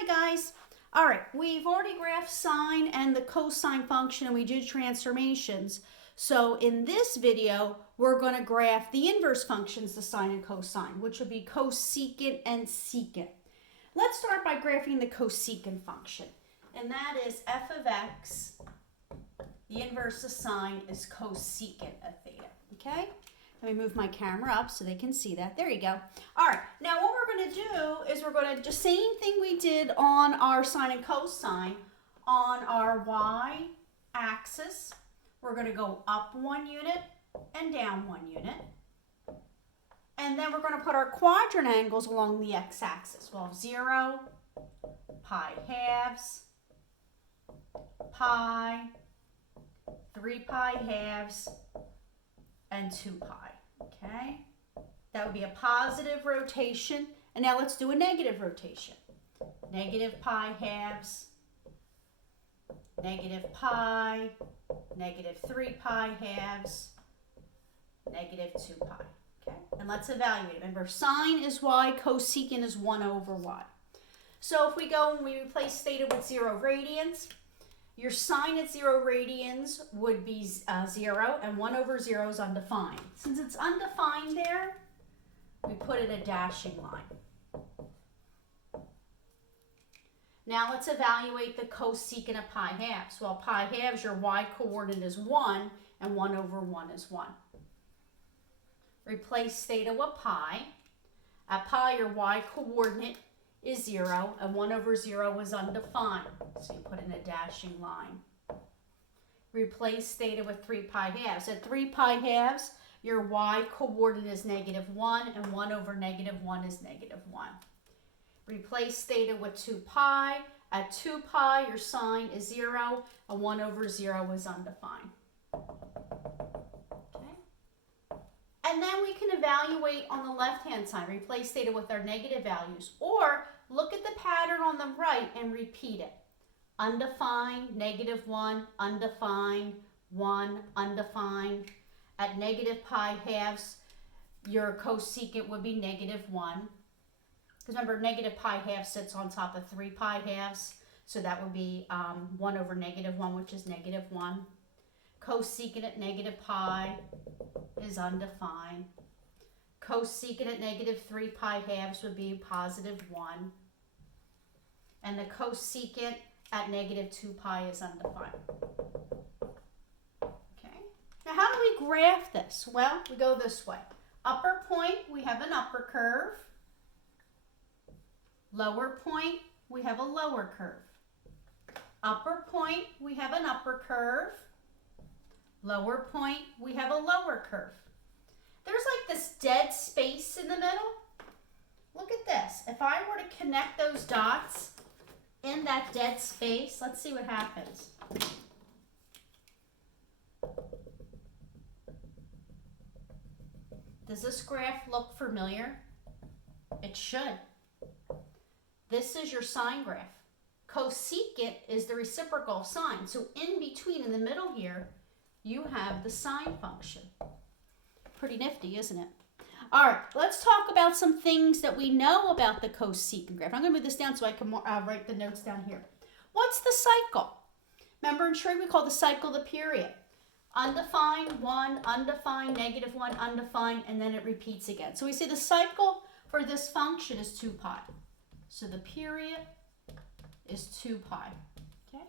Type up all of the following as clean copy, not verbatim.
Hi guys. All right, we've already graphed sine and the cosine function and we did transformations. So in this video, we're going to graph the inverse functions, the sine and cosine, which would be cosecant and secant. Let's start by graphing the cosecant function. And that is f of x, the inverse of sine is cosecant of theta, okay? Let me move my camera up so they can see that. There you go. All right, now what we're going to do is we're going to do the same thing we did on our sine and cosine. On our y-axis, we're going to go up 1 unit and down 1 unit. And then we're going to put our quadrant angles along the x-axis. We'll have 0, pi halves, pi, 3 pi halves, and 2 pi, okay? That would be a positive rotation. And now let's do a negative rotation. Negative pi halves, negative pi, negative 3 pi halves, negative 2 pi, okay? And let's evaluate it. Remember, sine is y, cosecant is 1 over y. So if we go and we replace theta with 0 radians, your sine at 0 radians would be 0, and 1 over 0 is undefined. Since it's undefined there, we put in a dashing line. Now let's evaluate the cosecant of pi halves. Well, pi halves, your y-coordinate is 1, and 1 over 1 is 1. Replace theta with pi. At pi, your y-coordinate is 0, and 1 over 0 is undefined. So you put in a dashing line. Replace theta with 3 pi halves. At 3 pi halves, your y-coordinate is -1, and 1 over -1 is -1. Replace theta with 2 pi. At 2 pi, your sine is 0, and 1 over 0 is undefined. And then we can evaluate on the left-hand side, replace theta with our negative values, or look at the pattern on the right and repeat it. Undefined, -1, undefined, 1, undefined. At negative pi halves, your cosecant would be -1. Because remember, negative pi halves sits on top of 3 pi halves, so that would be 1 over -1, which is -1. Cosecant at negative pi is undefined. Cosecant at -3 pi halves would be +1. And the cosecant at -2 pi is undefined. Okay. Now how do we graph this? Well, we go this way. Upper point, we have an upper curve. Lower point, we have a lower curve. Upper point, we have an upper curve. Lower point, we have a lower curve. There's like this dead space in the middle. Look at this. If I were to connect those dots in that dead space, let's see what happens. Does this graph look familiar? It should. This is your sine graph. Cosecant is the reciprocal of sine. So in between, in the middle here, you have the sine function. Pretty nifty, isn't it? All right, let's talk about some things that we know about the cosecant graph. I'm going to move this down so I can write the notes down here. What's the cycle? Remember in trig we call the cycle the period. Undefined, 1, undefined, -1, undefined, and then it repeats again. So we say the cycle for this function is 2 pi. So the period is 2 pi. Okay.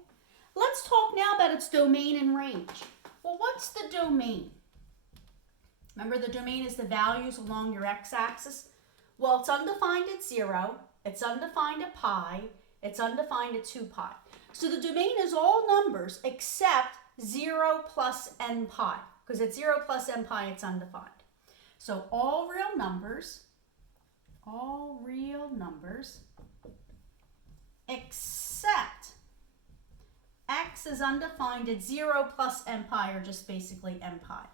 Let's talk now about its domain and range. Well, what's the domain? Remember, the domain is the values along your x-axis. Well, it's undefined at 0, it's undefined at pi, it's undefined at 2 pi. So the domain is all numbers except 0 plus n pi, because at 0 plus n pi, it's undefined. So all real numbers except x is undefined at 0 plus n pi, or just basically n pi.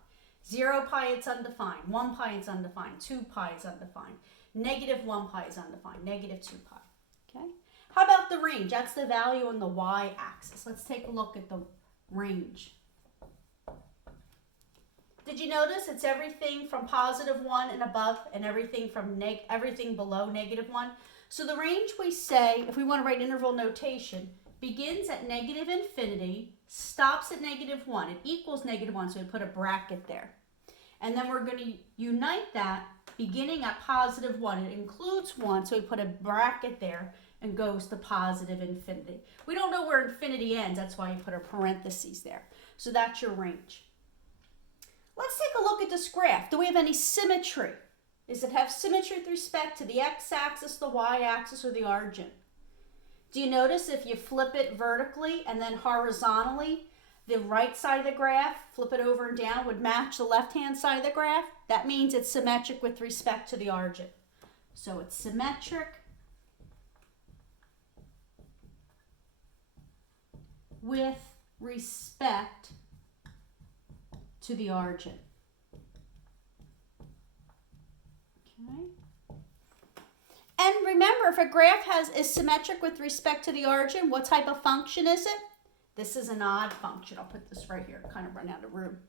0 pi, it's undefined. 1 pi, it's undefined. 2 pi is undefined. -1 pi is undefined. -2 pi. Okay. How about the range? That's the value on the y-axis. Let's take a look at the range. Did you notice it's everything from +1 and above, and everything from everything below -1? So the range we say, if we want to write interval notation, begins at negative infinity, stops at -1. It equals -1, so we put a bracket there. And then we're going to unite that beginning at +1. It includes 1, so we put a bracket there and goes to positive infinity. We don't know where infinity ends, that's why you put a parentheses there. So that's your range. Let's take a look at this graph. Do we have any symmetry? Does it have symmetry with respect to the x-axis, the y-axis, or the origin? Do you notice if you flip it vertically and then horizontally, the right side of the graph, flip it over and down, would match the left-hand side of the graph? That means it's symmetric with respect to the origin. So it's symmetric with respect to the origin. Okay. And remember, if a graph is symmetric with respect to the origin, what type of function is it? This is an odd function. I'll put this right here, kind of run out of room.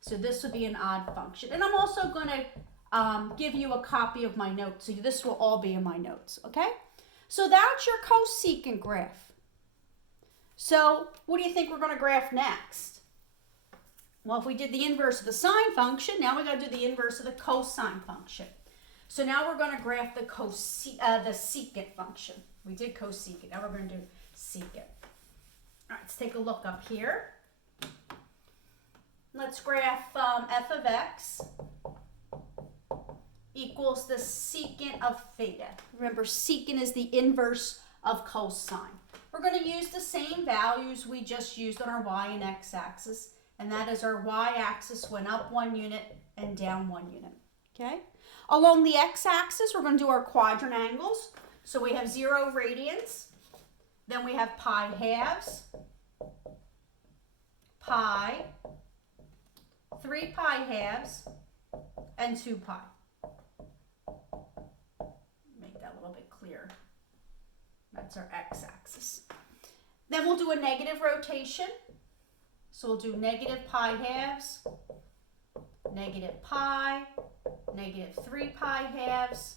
So this would be an odd function. And I'm also going to give you a copy of my notes. So this will all be in my notes, okay? So that's your cosecant graph. So what do you think we're going to graph next? Well, if we did the inverse of the sine function, now we got to do the inverse of the cosine function. So now we're going to graph the secant function. We did cosecant. Now we're going to do secant. All right, let's take a look up here. Let's graph f of x equals the secant of theta. Remember, secant is the inverse of cosine. We're going to use the same values we just used on our y and x axis, and that is our y-axis went up 1 unit and down 1 unit, okay? Along the x-axis, we're going to do our quadrant angles. So we have 0 radians, then we have pi halves, pi, 3 pi halves, and 2 pi. Make that a little bit clearer. That's our x-axis. Then we'll do a negative rotation. So we'll do negative pi halves, negative pi, negative 3 pi halves,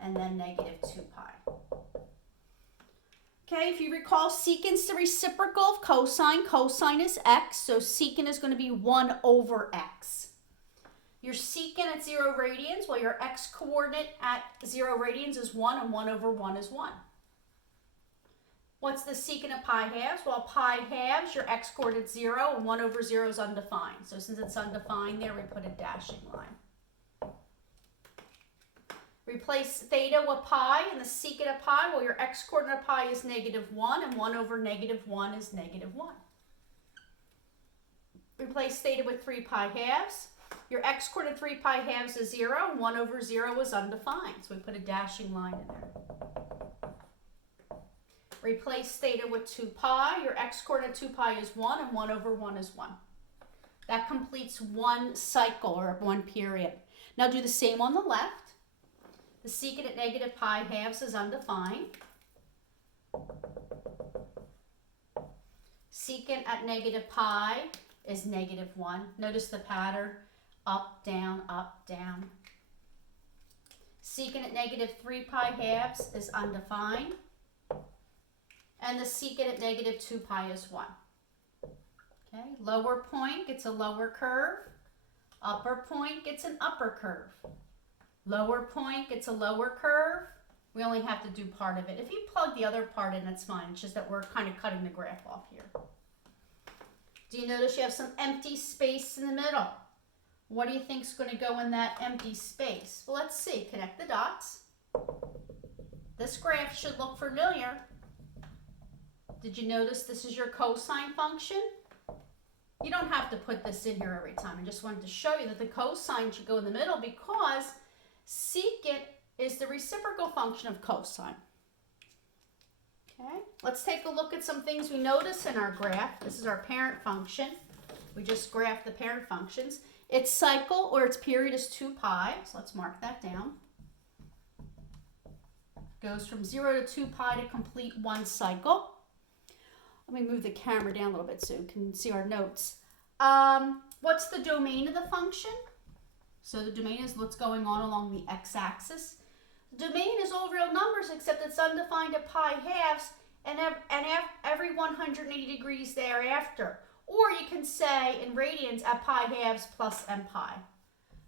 and then negative 2 pi. Okay, if you recall, secant's the reciprocal of cosine. Cosine is x, so secant is going to be 1 over x. Your secant at 0 radians, well, your x coordinate at 0 radians is 1, and 1 over 1 is 1. What's the secant of pi halves? Well, pi halves, your x coordinate 0, and 1 over 0 is undefined. So since it's undefined there, we put a dashing line. Replace theta with pi and the secant of pi. Well, your x coordinate of pi is -1, and 1 over -1 is -1. Replace theta with 3 pi halves. Your x coordinate 3 pi halves is 0, and 1 over 0 is undefined. So we put a dashing line in there. Replace theta with 2 pi. Your x coordinate 2 pi is 1, and 1 over 1 is 1. That completes one cycle, or one period. Now do the same on the left. The secant at negative pi halves is undefined. Secant at negative pi is -1. Notice the pattern, up, down, up, down. Secant at negative 3 pi halves is undefined. And the secant at negative 2 pi is 1. Okay, lower point gets a lower curve. Upper point gets an upper curve. Lower point gets a lower curve. We only have to do part of it. If you plug the other part in, that's fine. It's just that we're kind of cutting the graph off here. Do you notice you have some empty space in the middle? What do you think is going to go in that empty space? Well, let's see. Connect the dots. This graph should look familiar. Did you notice this is your cosine function? You don't have to put this in here every time. I just wanted to show you that the cosine should go in the middle because secant is the reciprocal function of cosine. Okay, let's take a look at some things we notice in our graph. This is our parent function. We just graphed the parent functions. Its cycle or its period is 2 pi, so let's mark that down. Goes from 0 to 2 pi to complete one cycle. Let me move the camera down a little bit so you can see our notes. What's the domain of the function? So the domain is what's going on along the x-axis. The domain is all real numbers except it's undefined at pi halves and every 180 degrees thereafter. Or you can say in radians at pi halves plus m pi.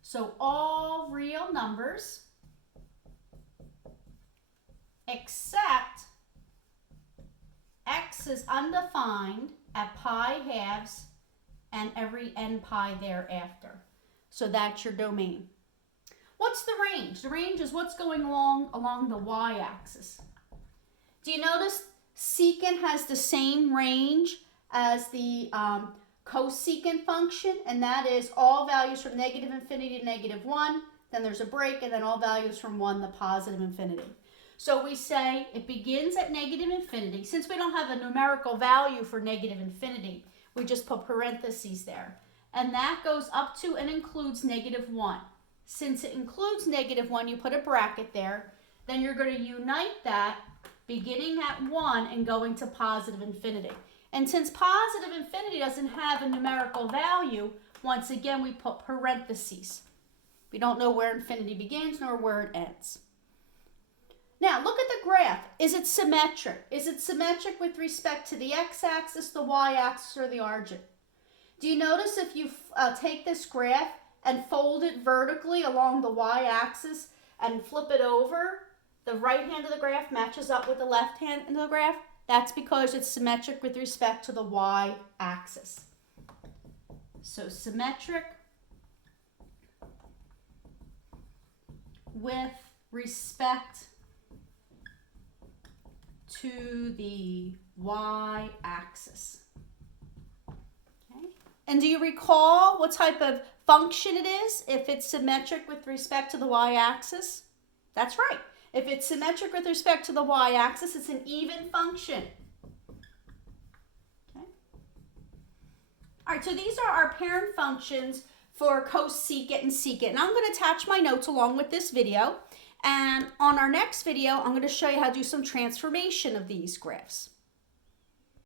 So all real numbers except x is undefined at pi halves and every n pi thereafter. So that's your domain. What's the range? The range is what's going along the y-axis. Do you notice secant has the same range as the cosecant function, and that is all values from negative infinity to negative 1, then there's a break, and then all values from 1 to positive infinity. So we say it begins at negative infinity. Since we don't have a numerical value for negative infinity, we just put parentheses there. And that goes up to and includes negative 1. Since it includes negative 1, you put a bracket there. Then you're going to unite that beginning at 1 and going to positive infinity. And since positive infinity doesn't have a numerical value, once again we put parentheses. We don't know where infinity begins nor where it ends. Now look at the graph. Is it symmetric? Is it symmetric with respect to the x-axis, the y-axis, or the origin? Do you notice if you take this graph and fold it vertically along the y-axis and flip it over, the right hand of the graph matches up with the left hand of the graph? That's because it's symmetric with respect to the y-axis. So symmetric with respect to the y-axis. Okay. And do you recall what type of function it is if it's symmetric with respect to the y-axis? That's right. If it's symmetric with respect to the y-axis, it's an even function. Okay. All right, so these are our parent functions for cosecant and secant. And I'm going to attach my notes along with this video. And on our next video, I'm going to show you how to do some transformation of these graphs.